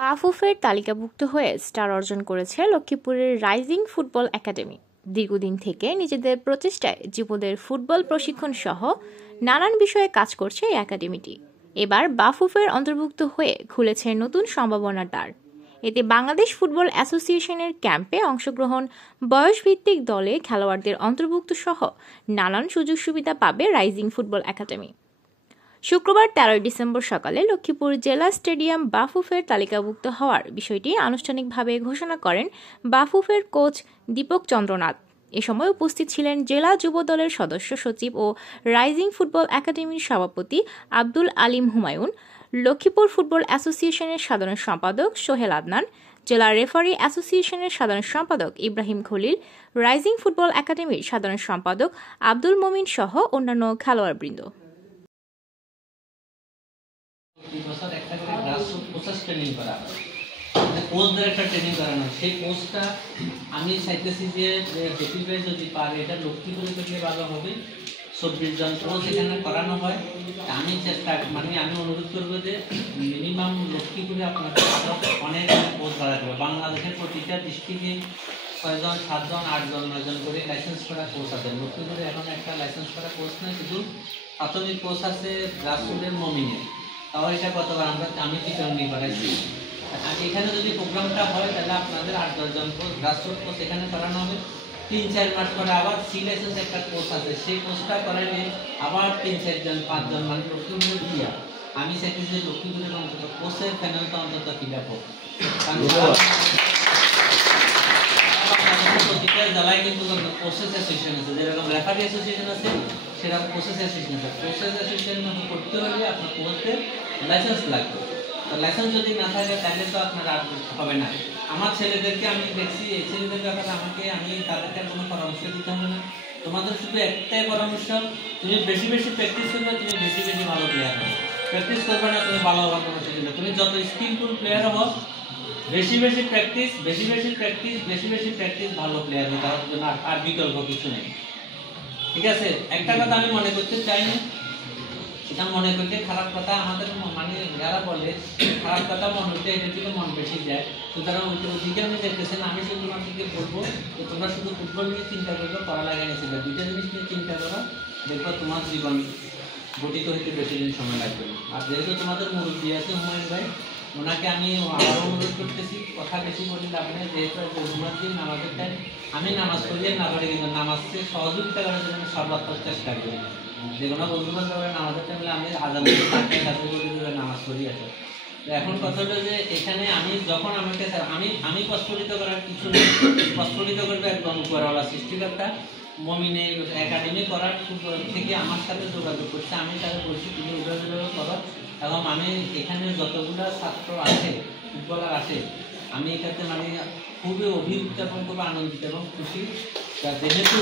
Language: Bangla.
আফুফের তালিকাভুক্ত হয়ে স্টার অর্জন করেছে লক্ষ্মীপুরের রাইজিং ফুটবল একাডেমি। দীর্ঘদিন থেকে নিজেদের প্রচেষ্টায় যুবদের ফুটবল প্রশিক্ষণ সহ নানান বিষয়ে কাজ করছে এই একাডেমিটি। এবার বাফুফের অন্তর্ভুক্ত হয়ে খুলেছে নতুন সম্ভাবনার দ্বার। এতে বাংলাদেশ ফুটবল অ্যাসোসিয়েশনের ক্যাম্পে অংশগ্রহণ, বয়সভিত্তিক দলে খেলোয়াড়দের অন্তর্ভুক্ত সহ নানান সুযোগ সুবিধা পাবে রাইজিং ফুটবল একাডেমি। শুক্রবার 13 ডিসেম্বর সকালে লক্ষ্মীপুর জেলা স্টেডিয়াম বাফুফের তালিকাভুক্ত হওয়ার বিষয়টি আনুষ্ঠানিকভাবে ঘোষণা করেন বাফুফের কোচ দীপক চন্দ্রনাথ। এ সময় উপস্থিত ছিলেন জেলা যুব দলের সদস্য সচিব ও রাইজিং ফুটবল একাডেমির সভাপতি আব্দুল আলিম হুমায়ুন, লক্ষ্মীপুর ফুটবল অ্যাসোসিয়েশনের সাধারণ সম্পাদক সোহেল আদনান, জেলা রেফারি অ্যাসোসিয়েশনের সাধারণ সম্পাদক ইব্রাহিম খলিল, রাইজিং ফুটবল একাডেমির সাধারণ সম্পাদক আব্দুল মমিন সহ অন্যান্য খেলোয়াড়বৃন্দ। একটা করে গ্রাসরুট প্রসেস ট্রেনিং করা কোচদের একটা ট্রেনিং করানো, সেই কোচটা আমি চাইতেছি যে বেশিরভাগ যদি পারে এটা লক্ষ্মীপুরে করলে ভালো হবে। 24 জন কোচ এখানে করানো হয়। আমি চেষ্টা আমি অনুরোধ করবো যে মিনিমাম লক্ষ্মীপুরে আপনাদের অনেক কোচ বাড়াতে হবে। বাংলাদেশের প্রতিটা ডিস্ট্রিক্টে 6 জন 7 জন 8 জন 9 জন করে লাইসেন্স করা কোচ আছে। লক্ষ্মীপুরে এখন একটা লাইসেন্স করা কোচ নেই, শুধু প্রাথমিক কোচ আছে গ্রাসরুটের মমিনে। তাও এটা কতবার আমি টিচারনি করাইছি। এখানে যদি প্রোগ্রামটা হয় তাহলে আপনাদের 8-10 জন কোচ গ্রাসরুট কোচ এখানে করানো হবে। 3-4 মাস পরে আবার সি লাইসেন্স একটা কোর্স আছে, সেই কোর্সটা করাইলে আবার 3-4 জন 5 জন মানে লক্ষ্মীপুর দিয়া আমি চাইছি যে লক্ষ্মীপুরের অন্তত কোচের প্যানেলটা অন্তত ফিল আপ হোক। প্রতিটা জেলায় কিন্তু কোচেস অ্যাসোসিয়েশন আছে, যেরকম রেফারি অ্যাসোসিয়েশন আছে সেরকম কোচেস অ্যাসোসিয়েশন আছে। কোচেস অ্যাসোসিয়েশন করতে হলে আপনার কোচের লাইসেন্স লাগবে। তো লাইসেন্স যদি না থাকে তাহলে তো আপনার আর হবে না। আমার ছেলেদেরকে আমি দেখছি, এই ছেলেদের ব্যাপারে আমি তাদেরকে কোনো পরামর্শ দিতে হবে না। তোমাদের শুধু একটাই পরামর্শ, তুমি বেশি বেশি প্র্যাকটিস করবে, তুমি বেশি বেশি ভালো প্লেয়ার হবে। প্র্যাকটিস করবে না, তুমি ভালো হওয়ার কোনো সুযোগ নেই। তুমি যত স্কিলফুল প্লেয়ার হও, বেশি বেশি প্র্যাকটিস ভালো প্লেয়ার হবে, তার জন্য আর বিকল্প কিছু নেই। ঠিক আছে, একটা কথা আমি মনে করতে চাই না, এটা মনে করলে খারাপ কথা আমাদের মানে যারা বলে খারাপ কথা মনে হচ্ছে এটার দিকে মন বেশি যায়। সুতরাং ওইদিকে আমি দেখতেছেন, আমি শুধু তোমাদেরকে বলবো যে তোমরা শুধু ফুটবল নিয়ে চিন্তা করবে, পড়ালেখা নিয়ে চিন্তা, দুইটা জিনিস নিয়ে চিন্তা করো, দেখো তোমার জীবন গঠিত হইতে বেশি দিন সময় লাগবে না। আর যেহেতু তোমাদের মুরব্বী আছে হুমায়ুন ভাই, ওনাকে আমি আরও অনুরোধ করতেছি, কথা বেশি বলি লাভ নেই। যেহেতু জুমার দিন নামাজের টাইম, আমি নামাজ পড়িয়ে না পারি, কিন্তু নামাজকে সহযোগিতা করার জন্য আমি সর্বাত্মক চেষ্টা করি। যে কোনো বন্ধু বান্ধব নামাজের টাইমে আমি আজাদ নামাজ পড়ি আছে। এখন কথা হলো যে এখানে আমি যখন আমাকে আমি প্রস্ফুটিত করার কিছু নেই, প্রস্ফুটিত করবে একদম উপরওয়ালা সৃষ্টিকর্তা। মমিনে একাডেমি করার থেকে আমার সাথে যোগাযোগ করছে, আমি তাদের বলছি তুমি এইভাবে করো। এবং আমি এখানে যতগুলো ছাত্র আছে, ফুটবলার আছে, আমি এটাতে খুবই অভিজ্ঞতা এবং খুব আনন্দিত এবং খুশি। যেহেতু